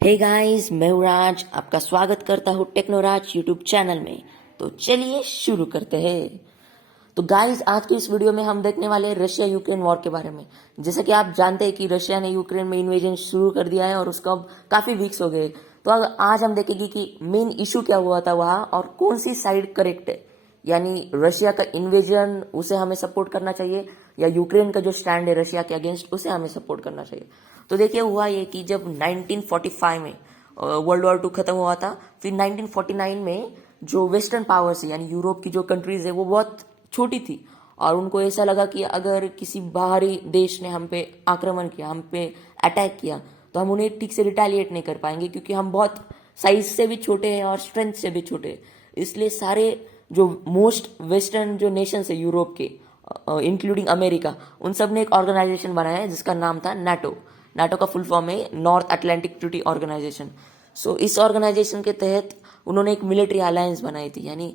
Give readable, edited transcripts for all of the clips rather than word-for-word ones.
Hey guys, मैं हूँ राज। आपका स्वागत करता हूँ टेक्नोराज यूट्यूब चैनल में। तो चलिए शुरू करते हैं। तो गाइस, आज की इस वीडियो में हम देखने वाले हैं रशिया यूक्रेन वॉर के बारे में। जैसे कि आप जानते हैं कि रशिया ने यूक्रेन में इन्वेजन शुरू कर दिया है और उसका अब काफी वीक्स हो गए। तो अब आज हम देखेंगे कि मेन इशू क्या हुआ था वहां और कौन सी साइड करेक्ट है। यानी रशिया का इन्वेजन, उसे हमें सपोर्ट करना चाहिए, या यूक्रेन का जो स्टैंड है रशिया के अगेंस्ट, उसे हमें सपोर्ट करना चाहिए। तो देखिए, हुआ ये कि जब 1945 में वर्ल्ड वॉर 2 खत्म हुआ था, फिर 1949 में जो वेस्टर्न पावर्स है यानी यूरोप की जो कंट्रीज है वो बहुत छोटी थी, और उनको ऐसा लगा कि अगर किसी बाहरी देश ने हम पे आक्रमण किया, हम पे अटैक किया, तो हम उन्हें ठीक से रिटेलिएट नहीं कर पाएंगे, क्योंकि हम बहुत साइज से भी छोटे हैं और स्ट्रेंथ से भी छोटे हैं। इसलिए सारे जो मोस्ट वेस्टर्न जो नेशंस है यूरोप के, इंक्लूडिंग अमेरिका, उन सब ने एक ऑर्गेनाइजेशन बनाया है जिसका नाम था नाटो। नाटो का फुल फॉर्म है नॉर्थ अटलांटिक ट्रीटी ऑर्गेनाइजेशन। सो इस ऑर्गेनाइजेशन के तहत उन्होंने एक मिलिट्री अलायंस बनाई थी, यानी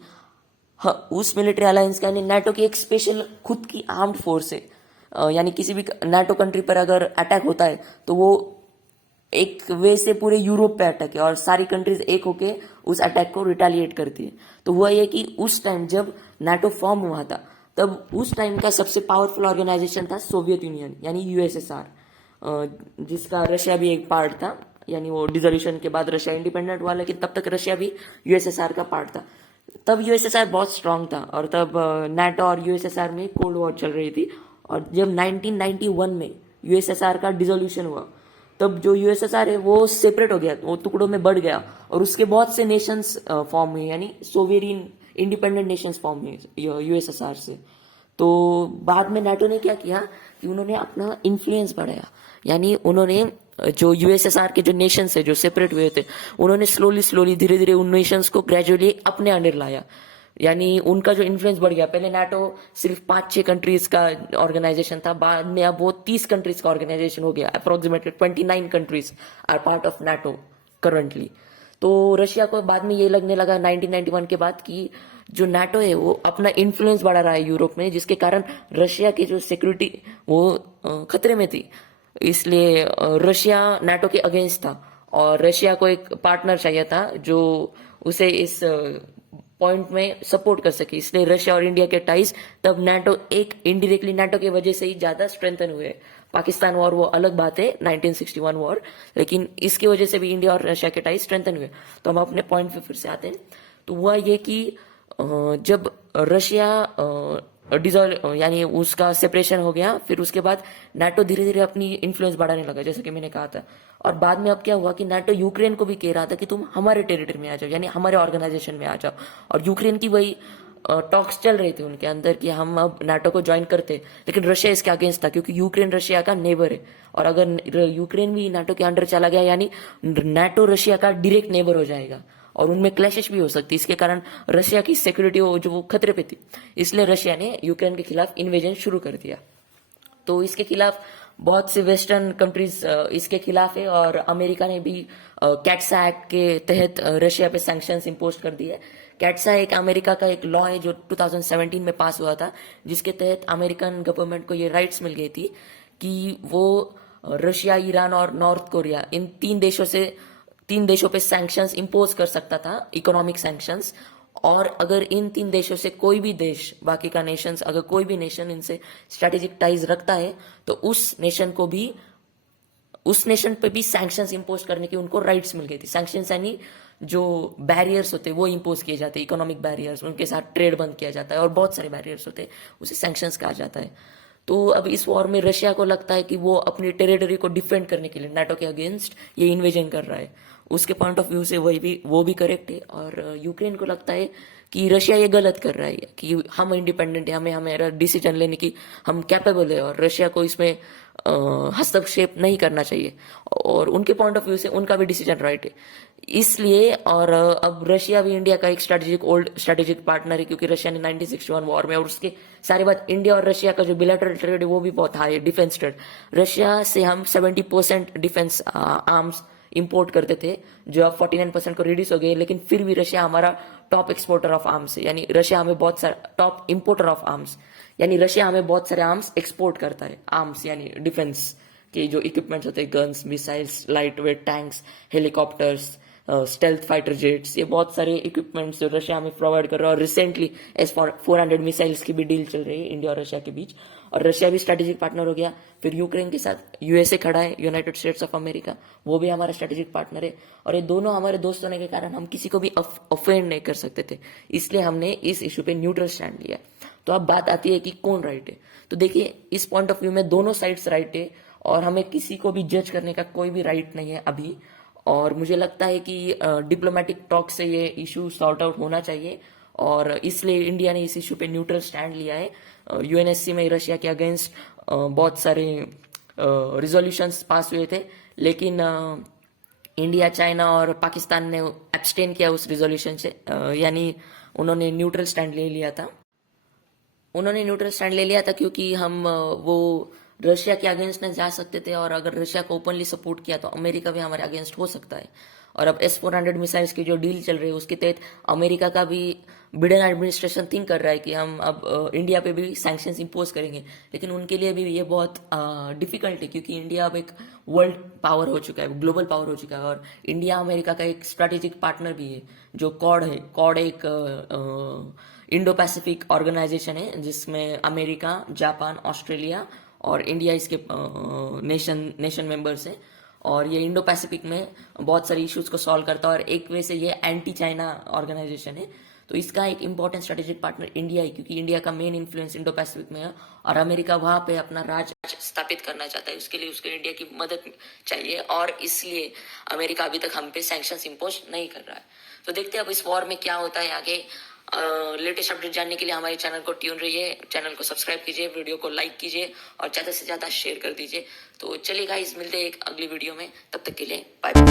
उस मिलिट्री अलायंस का, यानी नाटो की एक स्पेशल खुद की आर्म्ड फोर्स है। यानी किसी भी नाटो कंट्री पर अगर अटैक होता है तो वो एक वे से पूरे यूरोप पे अटैक है और सारी कंट्रीज एक होके उस अटैक को रिटेलिएट करती है। तो हुआ ये कि उस टाइम जब नाटो फॉर्म हुआ था, तब उस टाइम का सबसे पावरफुल ऑर्गेनाइजेशन था सोवियत यूनियन यानी यूएसएसआर, जिसका रशिया भी एक पार्ट था। यानी वो डिसोल्यूशन के बाद रशिया इंडिपेंडेंट हुआ, लेकिन तब तक रशिया भी यूएसएसआर का पार्ट था। तब यूएसएसआर बहुत स्ट्रांग था और तब नाटो और यूएसएसआर में कोल्ड वॉर चल रही थी। और जब 1991 में यूएसएसआर का डिसोल्यूशन हुआ, तब जो यूएसएसआर है वो सेपरेट हो गया, वो टुकड़ों में बढ़ गया और उसके बहुत से नेशंस फॉर्म हुए, यानी सोवेरियन इंडिपेंडेंट नेशंस फॉर्म हुए यूएसएसआर से। तो बाद में नाटो ने क्या किया कि उन्होंने अपना इन्फ्लुएंस बढ़ाया। यानी उन्होंने जो यूएसएसआर के जो नेशंस है जो सेपरेट हुए थे, उन्होंने स्लोली स्लोली धीरे धीरे उन नेशंस को ग्रेजुअली अपने अंडर लाया। यानी उनका जो इन्फ्लुएंस बढ़ गया। पहले नाटो सिर्फ 5-6 कंट्रीज का ऑर्गेनाइजेशन था, बाद में अब वो 30 कंट्रीज का ऑर्गेनाइजेशन हो गया। Approximately 29 countries are part of NATO currently. तो रशिया को बाद में ये लगने लगा 1991 के बाद कि जो नाटो है वो अपना इन्फ्लुएंस बढ़ा रहा है यूरोप में, जिसके कारण रशिया की जो सिक्योरिटी वो खतरे में थी। इसलिए रशिया नाटो के अगेंस्ट था और रशिया को एक पार्टनर चाहिए था जो उसे इस पॉइंट में सपोर्ट कर सके। इसलिए रशिया और इंडिया के टाइज तब नाटो एक इनडायरेक्टली नाटो की वजह से ही ज्यादा स्ट्रेंथन हुए। पाकिस्तान वॉर वो अलग बात है, 1961 वॉर, लेकिन इसकी वजह से भी इंडिया और रशिया के टाइज स्ट्रेंथन हुए। तो हम अपने पॉइंट पे फिर से आते हैं। तो हुआ ये कि जब रशिया डिजोल्व यानी उसका सेपरेशन हो गया, फिर उसके बाद नाटो धीरे धीरे अपनी इन्फ्लुएंस बढ़ाने लगा, जैसे कि मैंने कहा था। और बाद में अब क्या हुआ कि नाटो यूक्रेन को भी कह रहा था कि तुम हमारे टेरिटरी में आ जाओ, यानी हमारे ऑर्गेनाइजेशन में आ जाओ। और यूक्रेन की वही टॉक्स चल रहे थे उनके अंदर कि हम अब नाटो को ज्वाइन करते, लेकिन रशिया इसके अगेंस्ट था, क्योंकि यूक्रेन रशिया का नेबर है। और अगर यूक्रेन भी नाटो के अंडर चला गया, यानी नाटो रशिया का डायरेक्ट नेबर हो जाएगा और उनमें क्लैशेस भी हो सकती है। इसके कारण रशिया की सिक्योरिटी जो वो खतरे पे थी, इसलिए रशिया ने यूक्रेन के खिलाफ इन्वेजन शुरू कर दिया। तो इसके खिलाफ बहुत से वेस्टर्न कंट्रीज इसके खिलाफ है, और अमेरिका ने भी कैट्सा एक्ट के तहत रशिया पे सैंक्शंस इम्पोज कर दिए। कैट्सा एक अमेरिका का एक लॉ है जो 2017 में पास हुआ था, जिसके तहत अमेरिकन गवर्नमेंट को ये राइट्स मिल गई थी कि वो रशिया, ईरान और नॉर्थ कोरिया, इन 3 देशों पे सैंक्शंस इम्पोज कर सकता था, इकोनॉमिक सैंक्शंस। और अगर इन 3 देशों से कोई भी देश, बाकी का नेशंस, अगर कोई भी नेशन इनसे स्ट्रेटेजिक टाइज रखता है, तो उस नेशन पे भी सैंक्शंस इम्पोज करने की उनको राइट्स मिल गई थी। सैंक्शंस यानी जो बैरियर्स होते हैं वो इम्पोज किए जाते हैं, इकोनॉमिक बैरियर्स, उनके साथ ट्रेड बंद किया जाता है, और बहुत सारे बैरियर्स होते हैं, उसे सैंक्शंस कहा जाता है। तो अब इस वॉर में रशिया को लगता है कि वो अपनी टेरिटरी को डिफेंड करने के लिए नाटो के अगेंस्ट ये इन्वेजन कर रहा है। उसके पॉइंट ऑफ व्यू से वो भी करेक्ट है। और यूक्रेन को लगता है कि रशिया ये गलत कर रहा है, कि हम इंडिपेंडेंट है, हमें हमारा डिसीजन लेने की हम कैपेबल है, और रशिया को इसमें हस्तक्षेप नहीं करना चाहिए। और उनके पॉइंट ऑफ व्यू से उनका भी डिसीजन राइट है। इसलिए और अब रशिया भी इंडिया का एक स्ट्रेटेजिक पार्टनर है, क्योंकि रशिया ने 1961 वॉर में, और उसके सारे बाद इंडिया और रशिया का जो बिलेटरल ट्रेड है वो भी बहुत हाई है, डिफेंस ट्रेड। रशिया से हम 70% डिफेंस आर्म्स इंपोर्ट करते थे, जो अब 49% को रिड्यूस हो गए, लेकिन फिर भी रशिया हमारा टॉप एक्सपोर्टर ऑफ आर्म्स है। यानी रशिया हमें बहुत सारा टॉप इंपोर्टर ऑफ आर्म्स, यानी रशिया हमें बहुत सारे आर्म्स एक्सपोर्ट करता है, आर्म्स यानी डिफेंस कि जो इक्विपमेंट्स होते हैं, guns, missiles, light weight tanks, helicopters, stealth fighter jets, ये बहुत सारे इक्विपमेंट्स जो रशिया हमें प्रोवाइड कर रहा है। और रिसेंटली S-400 मिसाइल्स की भी डील चल रही है इंडिया और रशिया के बीच, और रशिया भी स्ट्रेटेजिक पार्टनर हो गया। फिर यूक्रेन के साथ यूएसए खड़ा है, यूनाइटेड स्टेट्स ऑफ अमेरिका, वो भी हमारा स्ट्रेटेजिक पार्टनर है। और ये दोनों हमारे दोस्त होने के कारण हम किसी को भी ऑफेंड नहीं कर सकते थे, इसलिए हमने इस इशू पे न्यूट्रल स्टैंड लिया। तो अब बात आती है कि कौन राइट है। तो देखिए, इस पॉइंट ऑफ व्यू में दोनों साइड्स राइट है, और हमें किसी को भी जज करने का कोई भी राइट नहीं है अभी। और मुझे लगता है कि डिप्लोमेटिक टॉक से ये इशू सॉर्ट आउट होना चाहिए, और इसलिए इंडिया ने इस इशू पे न्यूट्रल स्टैंड लिया है। यूएनएससी में रशिया के अगेंस्ट बहुत सारे रिजोल्यूशंस पास हुए थे, लेकिन इंडिया, चाइना और पाकिस्तान ने एब्सटेन किया उस रिजोल्यूशन से, यानी उन्होंने न्यूट्रल स्टैंड ले लिया था। क्योंकि हम वो रशिया के अगेंस्ट नहीं जा सकते थे, और अगर रशिया को ओपनली सपोर्ट किया तो अमेरिका भी हमारे अगेंस्ट हो सकता है। और अब S-400 मिसाइल्स की जो डील चल रही है उसके तहत अमेरिका का भी बिडेन एडमिनिस्ट्रेशन थिंक कर रहा है कि हम अब इंडिया पे भी सैंक्शंस इंपोज करेंगे, लेकिन उनके लिए भी ये बहुत डिफिकल्ट है, क्योंकि इंडिया अब एक वर्ल्ड पावर हो चुका है, ग्लोबल पावर हो चुका है, और इंडिया अमेरिका का एक स्ट्रेटेजिक पार्टनर भी है। जो कॉड एक इंडो पैसिफिक ऑर्गेनाइजेशन है, जिसमें अमेरिका, जापान, ऑस्ट्रेलिया और इंडिया इसके नेशन मेंबर्स हैं। और ये इंडो पैसिफिक में बहुत सारे इश्यूज को सॉल्व करता है, और एक वे से ये एंटी चाइना ऑर्गेनाइजेशन है। तो इसका एक इंपॉर्टेंट स्ट्रेटेजिक पार्टनर इंडिया है, क्योंकि इंडिया का मेन इन्फ्लुएंस इंडो पैसिफिक में है, और अमेरिका वहां पे अपना राज स्थापित करना चाहता है। उसके लिए उसको इंडिया की मदद चाहिए, और इसलिए अमेरिका अभी तक हम पे सैंक्शंस इंपोज नहीं कर रहा है। तो देखते हैं अब इस वॉर में क्या होता है आगे। लेटेस्ट अपडेट जानने के लिए हमारे चैनल को ट्यून रहिए, चैनल को सब्सक्राइब कीजिए, वीडियो को लाइक कीजिए और ज़्यादा से ज़्यादा शेयर कर दीजिए। तो चलिए गाइस, मिलते हैं एक अगली वीडियो में, तब तक के लिए बाय।